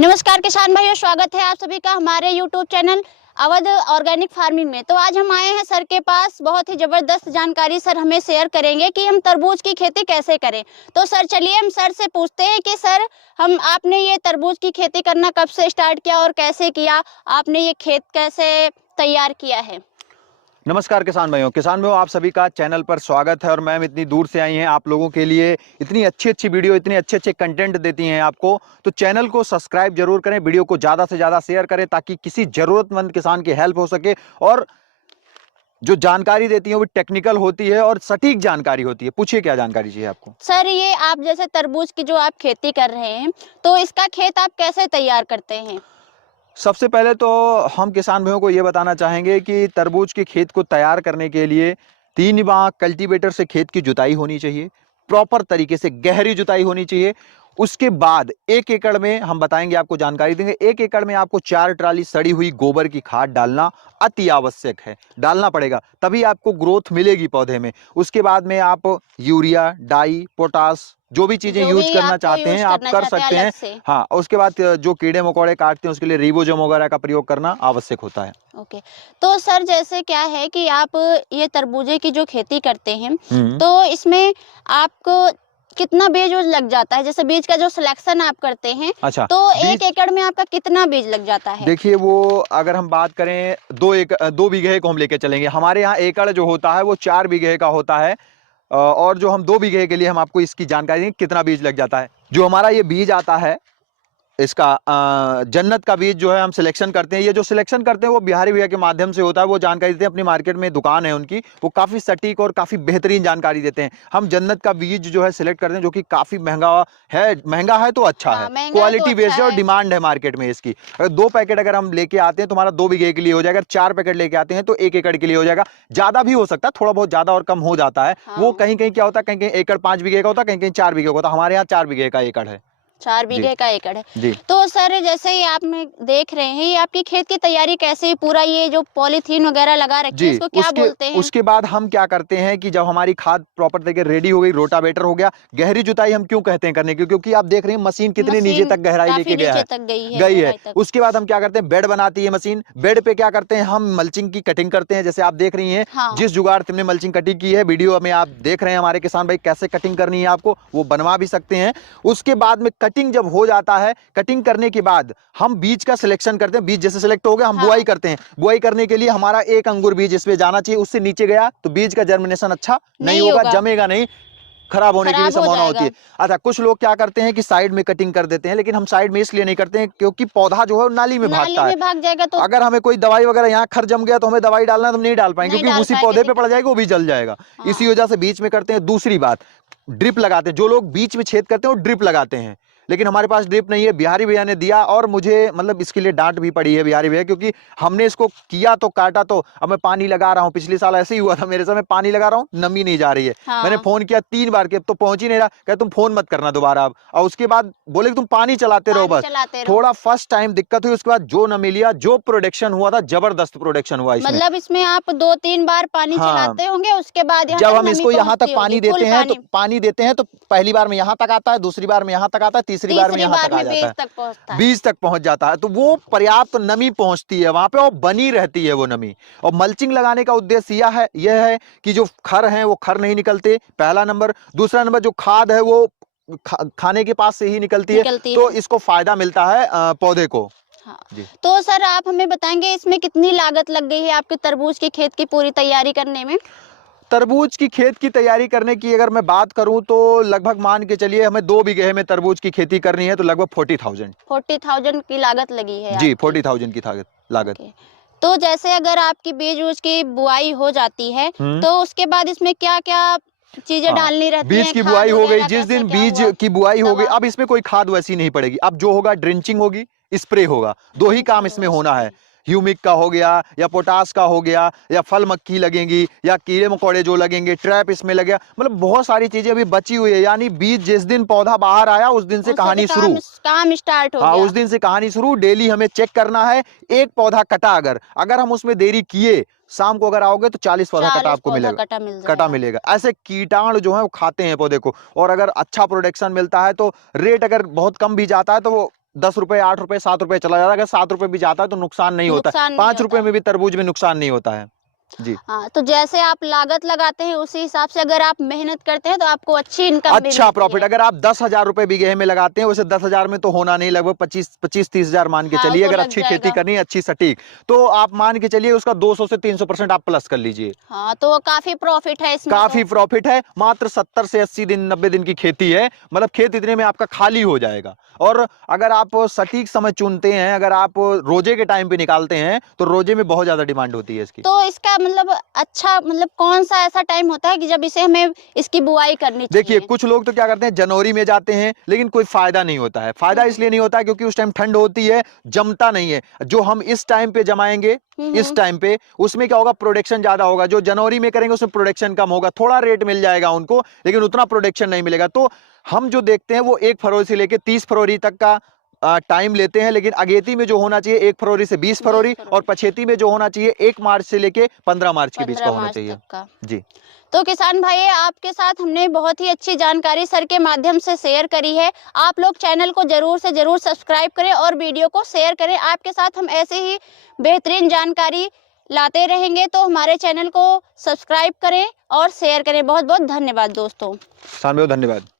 नमस्कार किसान भाइयों, स्वागत है आप सभी का हमारे YouTube channel Awadh organic farming में। तो आज हम आए हैं सर के पास, बहुत ही ज़बरदस्त जानकारी सर हमें शेयर करेंगे कि हम तरबूज की खेती कैसे करें। तो सर चलिए हम सर से पूछते हैं कि सर आपने ये तरबूज की खेती करना कब से स्टार्ट किया और कैसे किया, आपने ये खेत कैसे तैयार किया है। नमस्कार किसान भाइयों, आप सभी का चैनल पर स्वागत है। और मैम इतनी दूर से आई हैं आप लोगों के लिए, इतनी अच्छी वीडियो, इतने अच्छे कंटेंट देती हैं आपको, तो चैनल को सब्सक्राइब जरूर करें, वीडियो को ज़्यादा से ज़्यादा शेयर करें ताकि किसी ज़रूरतमंद किसान की हेल्प हो सके। और जो जानकारी देती है वो टेक्निकल होती है और सटीक जानकारी होती है। पूछिए क्या जानकारी चाहिए आपको। सर ये आप जैसे तरबूज की जो आप खेती कर रहे हैं, तो इसका खेत आप कैसे तैयार करते हैं। सबसे पहले तो हम किसान भाइयों को ये बताना चाहेंगे कि तरबूज के खेत को तैयार करने के लिए 3 बार कल्टीवेटर से खेत की जुताई होनी चाहिए, प्रॉपर तरीके से गहरी जुताई होनी चाहिए। उसके बाद 1 एकड़ में हम बताएंगे, आपको जानकारी देंगे, 1 एकड़ में आपको 4 ट्राली सड़ी हुई गोबर की खाद डालना अति आवश्यक है, डालना पड़ेगा, तभी आपको ग्रोथ मिलेगी पौधे में। उसके बाद में आप यूरिया, डाई, पोटास, जो भी चीजें यूज करना चाहते हैं आप कर सकते हैं। हाँ, उसके बाद जो कीड़े मकोड़े काटते हैं उसके लिए रिबोजम वगैरह का प्रयोग करना आवश्यक होता है। ओके। तो सर जैसे क्या है कि आप ये तरबूजे की जो खेती करते हैं, तो इसमें आपको कितना बीज लग जाता है, जैसे बीज का जो सिलेक्शन आप करते हैं। अच्छा, तो 1 एकड़ में आपका कितना बीज लग जाता है। देखिए, वो अगर हम बात करें 2 बीघे को हम लेके चलेंगे, हमारे यहाँ एकड़ जो होता है वो 4 बीघे का होता है। और जो हम 2 बीघे के लिए हम आपको इसकी जानकारी देंगे कितना बीज लग जाता है। जो हमारा ये बीज आता है इसका जन्नत का बीज जो है हम सिलेक्शन करते हैं। ये जो सिलेक्शन करते हैं वो बिहारी भैया के माध्यम से होता है, वो जानकारी देते हैं, अपनी मार्केट में दुकान है उनकी, वो काफ़ी सटीक और काफ़ी बेहतरीन जानकारी देते हैं। हम जन्नत का बीज जो है सिलेक्ट करते हैं, जो कि काफ़ी महंगा है तो अच्छा है, क्वालिटी बेस्ड है और डिमांड है मार्केट में इसकी। अगर 2 पैकेट अगर हम लेके आते हैं तो हमारा 2 बीघे के लिए हो जाएगा, 4 पैकेट लेके आते हैं तो 1 एकड़ के लिए हो जाएगा। ज़्यादा भी हो सकता है, थोड़ा बहुत ज़्यादा और कम हो जाता है। वो कहीं कहीं क्या होता है, कहीं कहीं एकड़ 5 बीघे का होता है, कहीं कहीं 4 बीघे का होता है। हमारे यहाँ 4 बीघे का एकड़ है, 4 बीघे का एकड़ है। तो सर जैसे ही आप में देख रहे हैं, ये आपकी खेत की तैयारी कैसे, पूरा ये जो पॉलीथीन वगैरह लगा रखी है, इसको क्या बोलते हैं। उसके बाद हम क्या करते हैं कि जब हमारी खाद प्रॉपर तरीके रेडी हो गई, रोटावेटर हो गया, गहरी जुताई हम क्यों कहते हैं करने की, क्योंकि आप देख रहे हैं मशीन कितने नीचे तक गहराई लेके गई है। उसके बाद हम क्या करते हैं, बेड बनाती है मशीन। बेड पे क्या करते हैं, हम मल्चिंग की कटिंग करते हैं, जैसे आप देख रही हैं। जिस जुगाड़ तुमने मल्चिंग कटिंग की है, वीडियो में आप देख रहे हैं हमारे किसान भाई कैसे कटिंग करनी है, आपको वो बनवा भी सकते हैं। उसके बाद में कटिंग जब हो जाता है, कटिंग करने के बाद हम बीज का सिलेक्शन करते हैं। बीज जैसे सिलेक्ट हो गया, हम बुआई करते हैं। बुआई करने के लिए हमारा 1 अंगूर बीज इसमें जाना चाहिए, उससे नीचे गया तो बीज का जर्मिनेशन अच्छा नहीं होगा, जमेगा नहीं, खराब होने की भी संभावना होती है। अच्छा, कुछ लोग क्या करते हैं कि साइड में कटिंग कर देते हैं, लेकिन हम साइड में इसलिए नहीं करते हैं क्योंकि पौधा जो है नाली में भागता है, भाग जाएगा। तो अगर हमें कोई दवाई वगैरह यहाँ खर जम गया तो हमें दवाई डालना है तो हम नहीं डाल पाएंगे, क्योंकि उसी पौधे पे पड़ जाएगा, वो भी जल जाएगा। इसी वजह से बीच में करते हैं। दूसरी बात, ड्रिप लगाते हैं। जो लोग बीच में छेद करते हैं वो ड्रिप लगाते हैं, लेकिन हमारे पास ड्रिप नहीं है। बिहारी भैया ने दिया और मुझे मतलब इसके लिए डांट भी पड़ी है बिहारी भैया, क्योंकि हमने इसको किया तो काटा तो अब मैं पानी लगा रहा हूँ। पिछले साल ऐसे ही हुआ था मेरे साथ, मैं पानी लगा रहा हूँ, नमी नहीं जा रही है। मैंने फोन किया 3 बार के, अब तो पहुंच ही नहीं रहा। कहते तुम फोन मत करना दोबारा अब। और उसके बाद बोले तुम पानी चलाते रहो बस। थोड़ा फर्स्ट टाइम दिक्कत हुई, उसके बाद जो नमी लिया, जो प्रोडक्शन हुआ था, जबरदस्त प्रोडक्शन हुआ इसमें। मतलब इसमें आप 2-3 बार पानी चलाते होंगे, उसके बाद जब हम इसको यहाँ तक पानी देते हैं तो पहली बार में यहाँ तक आता है, दूसरी बार में यहाँ तक आता है, तीसरी बार में यहाँ तक आ जाता है, बीज तक पहुंच जाता है। तो वो पर्याप्त नमी पहुंचती है वहां पे और बनी रहती है वो नमी। और मल्चिंग लगाने का उद्देश्य यह है कि जो खर हैं वो खर नहीं निकलते, पहला नंबर। दूसरा नंबर, जो खाद है वो खाने के पास से ही निकलती है, तो इसको फायदा मिलता है पौधे को। तो सर आप हमें बताएंगे इसमें कितनी लागत लग गई है आपके तरबूज की खेत की पूरी तैयारी करने में। तरबूज की खेत की तैयारी करने की अगर मैं बात करूं तो लगभग मान के चलिए, हमें 2 बीघे में तरबूज की खेती करनी है तो लगभग 40,000 की लागत लगी है जी, 40,000 की लागत। तो जैसे अगर आपकी बीज की बुआई हो जाती है तो उसके बाद इसमें क्या क्या चीजें डालनी रहती हैं। बीज की बुआई हो गई, जिस दिन बीज की बुआई हो गई, अब इसमें कोई खाद वैसी नहीं पड़ेगी। अब जो होगा, ड्रिंचिंग होगी, स्प्रे होगा, 2 ही काम इसमें होना है। ह्यूमिक का हो गया या पोटास का हो गया, या फल मक्खी लगेंगी, या कीड़े मकोड़े जो लगेंगे, ट्रैप इसमें लगेगा, मतलब बहुत सारी चीजें अभी बची हुई है। यानी बीज जिस दिन पौधा बाहर आया उस दिन से कहानी शुरू, काम स्टार्ट हो गया। उस दिन से कहानी शुरू। डेली हमें चेक करना है। एक पौधा कटा, अगर हम उसमें देरी किए, शाम को अगर आओगे तो 40 पौधा कटा आपको मिलेगा, कटा मिलेगा। ऐसे कीटाणु जो है वो खाते हैं पौधे को। और अगर अच्छा प्रोडक्शन मिलता है तो रेट अगर बहुत कम भी जाता है तो वो 10 रुपए, 8 रुपए, 7 रुपए चला जाता है। अगर 7 रुपए भी जाता है तो नुकसान नहीं होता है। नुकसान नहीं 5 रुपए होता। में भी तरबूज में नुकसान नहीं होता है जी। हाँ, तो जैसे आप लागत लगाते हैं उसी हिसाब से अगर आप मेहनत करते हैं तो आपको अच्छी इनकम भी अच्छा मिलती प्रॉफिट। है। अगर आप 10,000 रुपए बीघे में लगाते हैं, वैसे 10,000 में तो होना नहीं, लगभग 25-30 हजार मान के हाँ, चलिए। तो अगर लग अच्छी खेती जाएगा। करनी है, अच्छी सटीक, तो आप मान के चलिए उसका 200 से 300% आप प्लस कर लीजिए। हाँ, तो काफी प्रॉफिट है इसमें काफी तो। प्रॉफिट है। मात्र 70 से 80 दिन, 90 दिन की खेती है। मतलब खेत इतने में आपका खाली हो जाएगा। और अगर आप सटीक समय चुनते हैं, अगर आप रोजे के टाइम पे निकालते हैं, तो रोजे में बहुत ज्यादा डिमांड होती है इसकी। तो इसका मतलब अच्छा, मतलब कौन सा ऐसा टाइम होता है कि जब इसे हमें इसकी बुआई करनी देखिए, चाहिए? कुछ लोग तो क्या करते हैं, जनवरी में जाते हैं, लेकिन कोई फायदा नहीं होता है। फायदा इसलिए नहीं होता है क्योंकि उस टाइम ठंड होती है, जमता नहीं है। जो हम इस टाइम पे जमाएंगे, इस टाइम पे, उसमें क्या होगा, प्रोडक्शन ज्यादा होगा। जो जनवरी में करेंगे उसमें प्रोडक्शन कम होगा, थोड़ा रेट मिल जाएगा उनको, लेकिन उतना प्रोडक्शन नहीं मिलेगा। तो हम जो देखते हैं वो 1 फरवरी से लेकर 30 फरवरी तक का टाइम लेते हैं। लेकिन अगेती में जो होना चाहिए 1 फरवरी से 20 फरवरी, और पछेती में जो होना चाहिए 1 मार्च से लेके 15 मार्च के बीच का 15 होना मार्च चाहिए तक का। जी। तो किसान भाई, आपके साथ हमने बहुत ही अच्छी जानकारी सर के माध्यम से शेयर करी है। आप लोग चैनल को जरूर से जरूर सब्सक्राइब करें और वीडियो को शेयर करें। आपके साथ हम ऐसे ही बेहतरीन जानकारी लाते रहेंगे, तो हमारे चैनल को सब्सक्राइब करें और शेयर करें। बहुत बहुत धन्यवाद दोस्तों। धन्यवाद।